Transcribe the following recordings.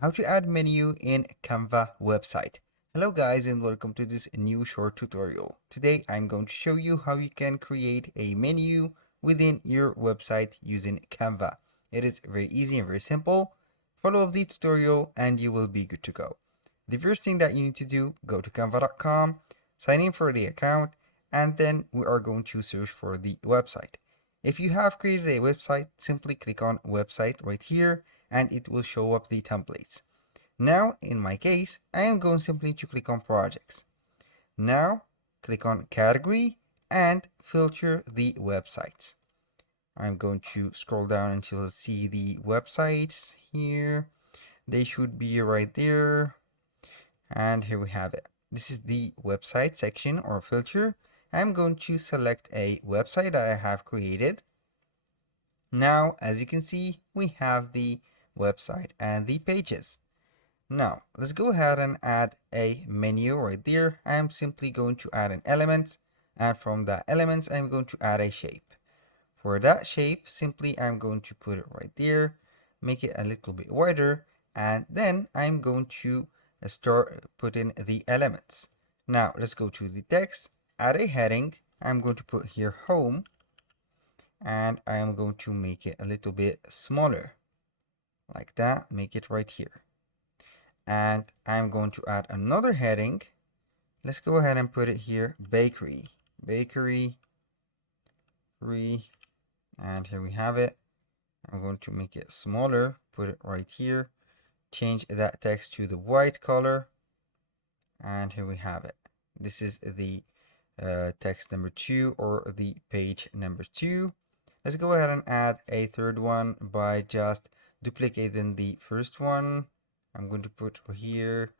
How to add menu in Canva website. Hello guys and welcome to this new short tutorial. Today I'm going to show you how you can create a menu within your website using Canva. It is very easy and very simple. Follow the tutorial and you will be good to go. The first thing that you need to do, go to canva.com, sign in for the account, and then we are going to search for the website. If you have created a website, simply click on website right here and it will show up the templates. Now, in my case, I am going simply to click on projects. Now, click on category and filter the websites. I'm going to scroll down until I see the websites here. They should be right there. And here we have it. This is the website section or filter. I'm going to select a website that I have created. Now, as you can see, we have the website and the pages. Now, let's go ahead and add a menu right there. I am simply going to add an element, and from that element, I'm going to add a shape. For that shape, simply I'm going to put it right there, make it a little bit wider, and then I'm going to start putting the elements. Now, let's go to the text, add a heading. I'm going to put here home, and I am going to make it a little bit smaller, like that, make it right here. And I'm going to add another heading. Let's go ahead and put it here, bakery, and here we have it. I'm going to make it smaller, put it right here, change that text to the white color, and here we have it. This is the text number 2 or the page number 2. Let's go ahead and add a third one by just duplicating the first one. I'm going to put here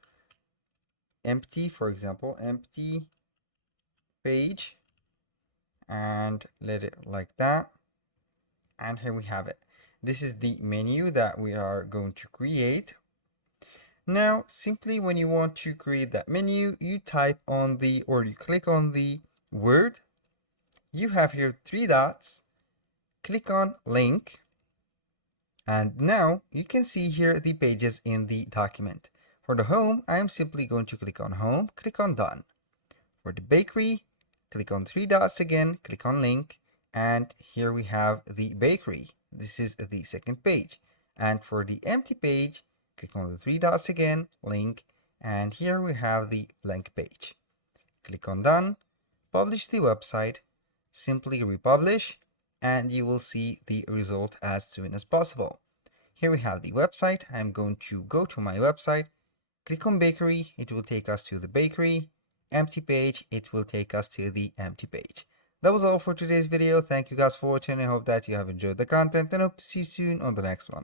empty, for example, empty page, and let it like that. And here we have it. This is the menu that we are going to create. Now, simply when you want to create that menu, you type on the, or you click on the word. You have here 3 dots. Click on link. And now you can see here the pages in the document. For the home, I'm simply going to click on home, click on done. For the bakery, click on 3 dots again, click on link, and here we have the bakery. This is the second page. And for the empty page, click on the 3 dots again, link, and here we have the blank page. Click on done, publish the website, simply republish, and you will see the result as soon as possible. Here we have the website. I'm going to go to my website, click on bakery, it will take us to the bakery. Empty page, it will take us to the empty page. That was all for today's video. Thank you guys for watching. I hope that you have enjoyed the content and hope to see you soon on the next one.